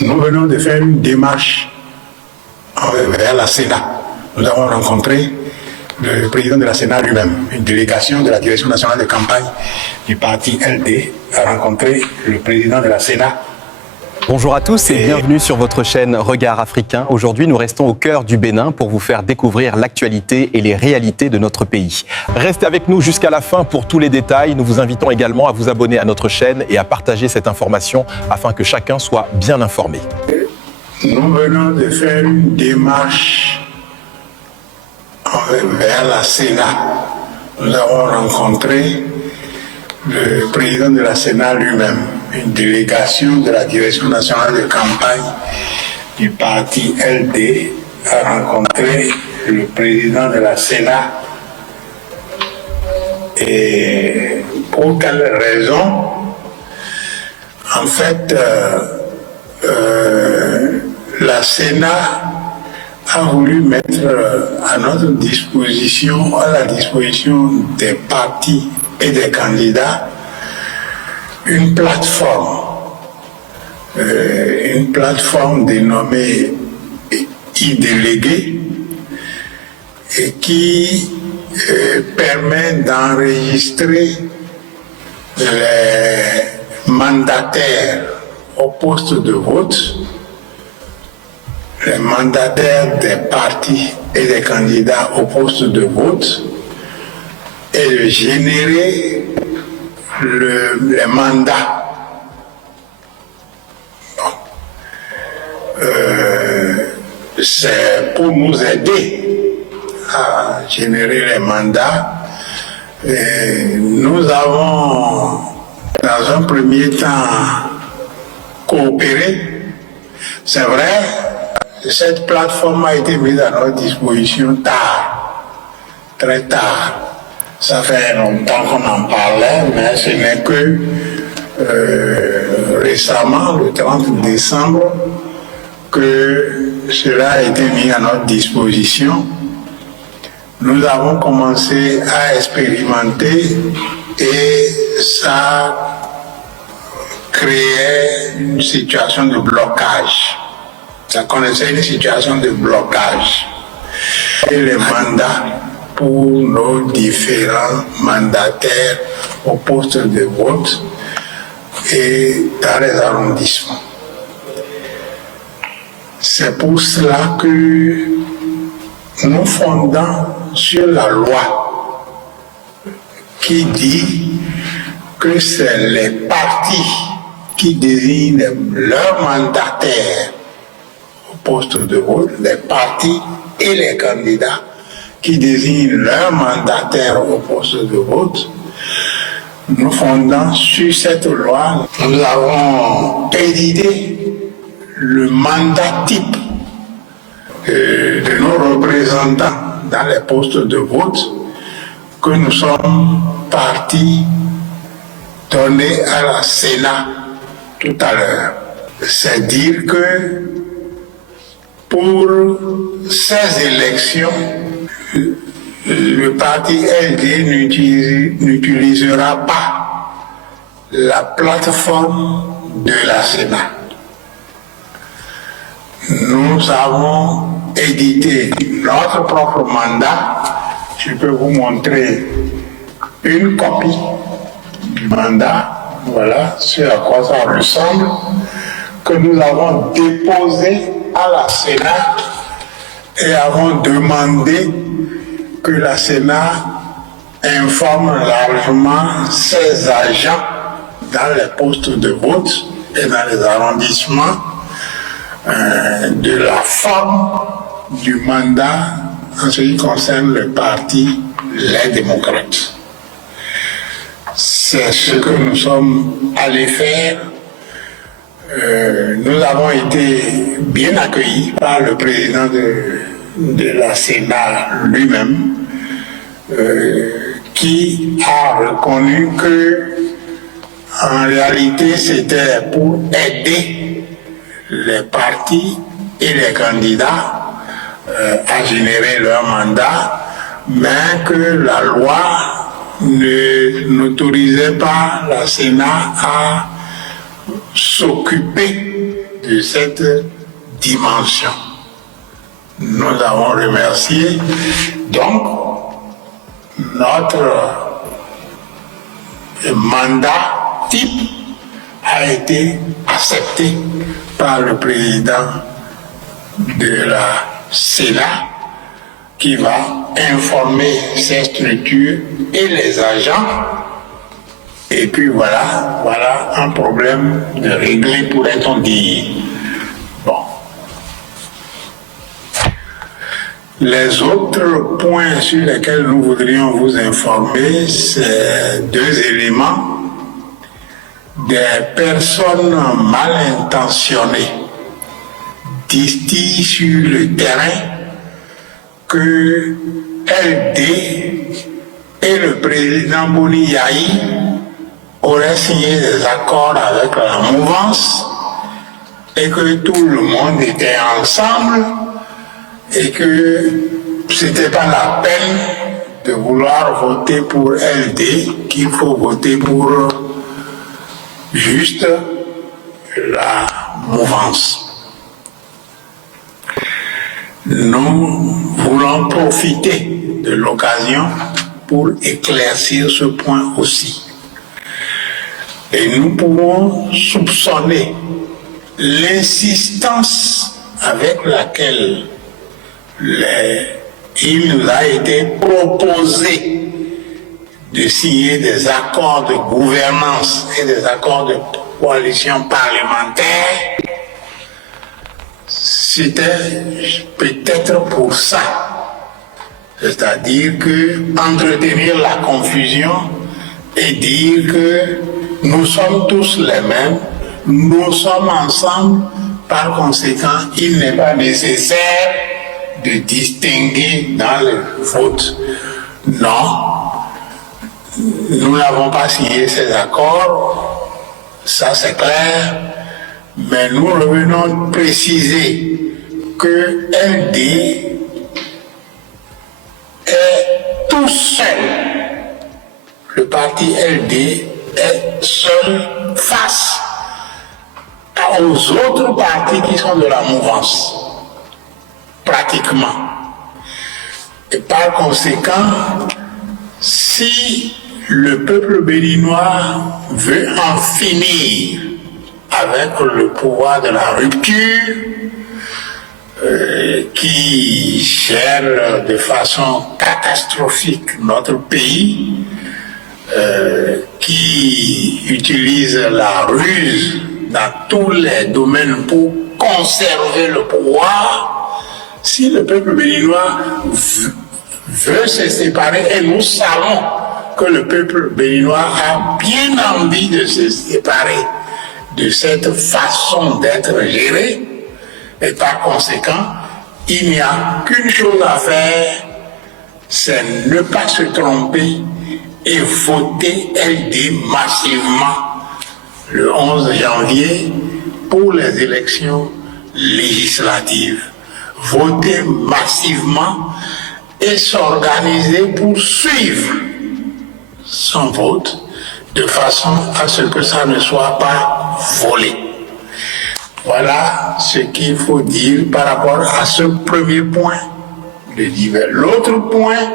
Nous venons de faire une démarche vers la Sénat. Nous avons rencontré le président de la Sénat lui-même. Une délégation de la direction nationale de campagne du parti LD a rencontré le président de la Sénat. Bonjour à tous et bienvenue sur votre chaîne Regard Africain. Aujourd'hui, nous restons au cœur du Bénin pour vous faire découvrir l'actualité et les réalités de notre pays. Restez avec nous jusqu'à la fin pour tous les détails. Nous vous invitons également à vous abonner à notre chaîne et à partager cette information afin que chacun soit bien informé. Nous venons de faire une démarche vers la Sénat. Nous avons rencontré le président de la Sénat lui-même, une délégation de la direction nationale de campagne du parti LD a rencontré le président de la Sénat. Et pour quelle raison? En fait, la Sénat a voulu mettre à notre disposition, à la disposition des partis et des candidats, une plateforme dénommée e-délégué et qui permet d'enregistrer les mandataires au poste de vote, les mandataires des partis et des candidats au poste de vote et de générer les mandats. C'est pour nous aider à générer les mandats. Et nous avons, dans un premier temps, coopéré. C'est vrai, cette plateforme a été mise à notre disposition tard, très tard. Ça fait longtemps qu'on en parlait, mais ce n'est que récemment, le 30 décembre, que cela a été mis à notre disposition. Nous avons commencé à expérimenter et ça créait une situation de blocage. Ça connaissait une situation de blocage. Et les mandats pour nos différents mandataires au poste de vote et dans les arrondissements. C'est pour cela que nous fondons sur la loi qui dit que c'est les partis qui désignent leurs mandataires au poste de vote, les partis et les candidats qui désignent leurs mandataires au poste de vote. Nous fondons sur cette loi, nous avons édité le mandat type de nos représentants dans les postes de vote que nous sommes partis donner à la Sénat tout à l'heure. C'est dire que pour ces élections, le parti LD n'utilisera pas la plateforme de la Sénat. Nous avons édité notre propre mandat. Je peux vous montrer une copie du mandat. Voilà ce à quoi ça ressemble, que nous avons déposé à la Sénat et avons demandé que la Sénat informe largement ses agents dans les postes de vote et dans les arrondissements de la forme du mandat en ce qui concerne le parti Les Démocrates. C'est ce que nous sommes allés faire. Nous avons été bien accueillis par le président de la Sénat lui-même, qui a reconnu que en réalité c'était pour aider les partis et les candidats à générer leur mandat, mais que la loi n'autorisait pas la Sénat à s'occuper de cette dimension. Nous avons remercié donc notre mandat type a été accepté par le président de la Sénat qui va informer ces structures et les agents. Et puis voilà un problème de régler, pourrait-on dire. Bon. Les autres points sur lesquels nous voudrions vous informer, c'est deux éléments. Des personnes mal intentionnées distillent sur le terrain que LD et le président Boni Yahi auraient signé des accords avec la mouvance et que tout le monde était ensemble et que c'était pas la peine de vouloir voter pour LD, qu'il faut voter pour juste la mouvance. Nous voulons profiter de l'occasion pour éclaircir ce point aussi. Et nous pouvons soupçonner l'insistance avec laquelle il nous a été proposé de signer des accords de gouvernance et des accords de coalition parlementaire. C'était peut-être pour ça, c'est-à-dire que entretenir la confusion et dire que nous sommes tous les mêmes, nous sommes ensemble, par conséquent, il n'est pas nécessaire de distinguer dans le vote. Non, nous n'avons pas signé ces accords, ça c'est clair, mais nous revenons préciser que LD est tout seul. Le parti LD est seul face aux autres partis qui sont de la mouvance, pratiquement. Et par conséquent, si le peuple béninois veut en finir avec le pouvoir de la rupture, qui gère de façon catastrophique notre pays, qui utilise la ruse dans tous les domaines pour conserver le pouvoir, si le peuple béninois veut se séparer, et nous savons que le peuple béninois a bien envie de se séparer de cette façon d'être géré, et par conséquent, il n'y a qu'une chose à faire, c'est ne pas se tromper et voter LD massivement le 11 janvier pour les élections législatives. Voter massivement et s'organiser pour suivre son vote de façon à ce que ça ne soit pas volé. Voilà ce qu'il faut dire par rapport à ce premier point de divers. L'autre point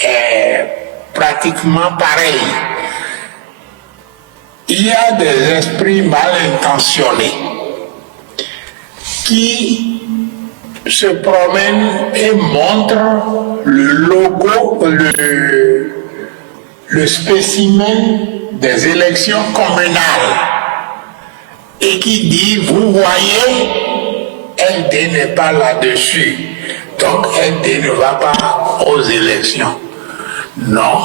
est pratiquement pareil. Il y a des esprits mal intentionnés qui se promènent et montrent le logo, le spécimen des élections communales et qui dit, vous voyez, LD n'est pas là-dessus, donc LD ne va pas aux élections. Non,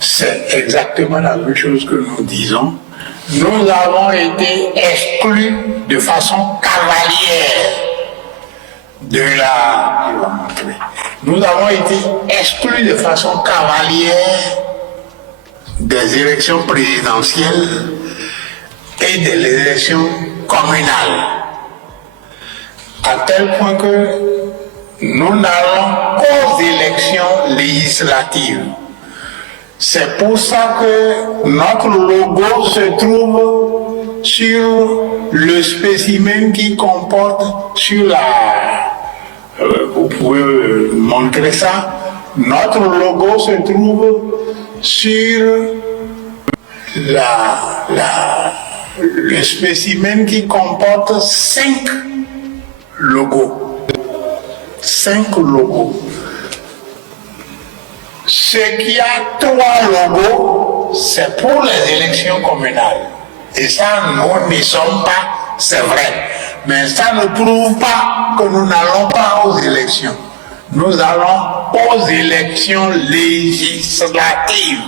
c'est exactement la même chose que nous disons. Nous avons été exclus de façon cavalière Nous avons été exclus de façon cavalière des élections présidentielles et des élections communales, à tel point que nous n'allons qu'aux élections législatives. C'est pour ça que notre logo se trouve sur le spécimen qui comporte sur la... vous pouvez montrer ça. Notre logo se trouve sur le spécimen qui comporte 5 logos. 5 logos. Ce qui a 3 logos, c'est pour les élections communales. Et ça, nous n'y sommes pas, c'est vrai. Mais ça ne prouve pas que nous n'allons pas aux élections. Nous allons aux élections législatives.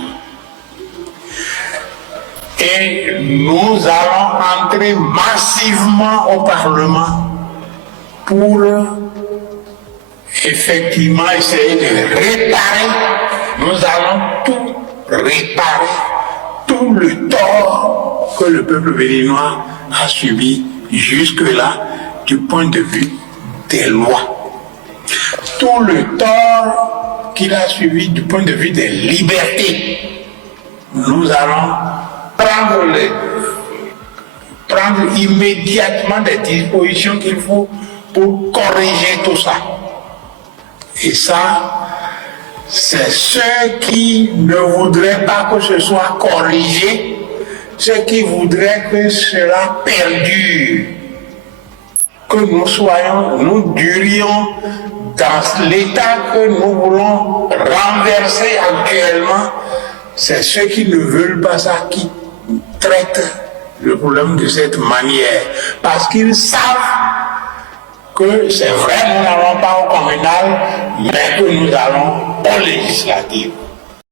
Et nous allons entrer massivement au Parlement pour effectivement essayer de réparer. Nous allons tout réparer, tout le tort que le peuple béninois a subi jusque-là du point de vue des lois. Tout le tort qu'il a subi du point de vue des libertés. Nous allons prendre immédiatement des dispositions qu'il faut pour corriger tout ça. Et ça, c'est ceux qui ne voudraient pas que ce soit corrigé, ceux qui voudraient que cela perdure, que nous durions dans l'état que nous voulons renverser actuellement. C'est ceux qui ne veulent pas ça qui traitent le problème de cette manière, parce qu'ils savent que c'est vrai, nous n'allons pas au communal, mais que nous allons aux législatives.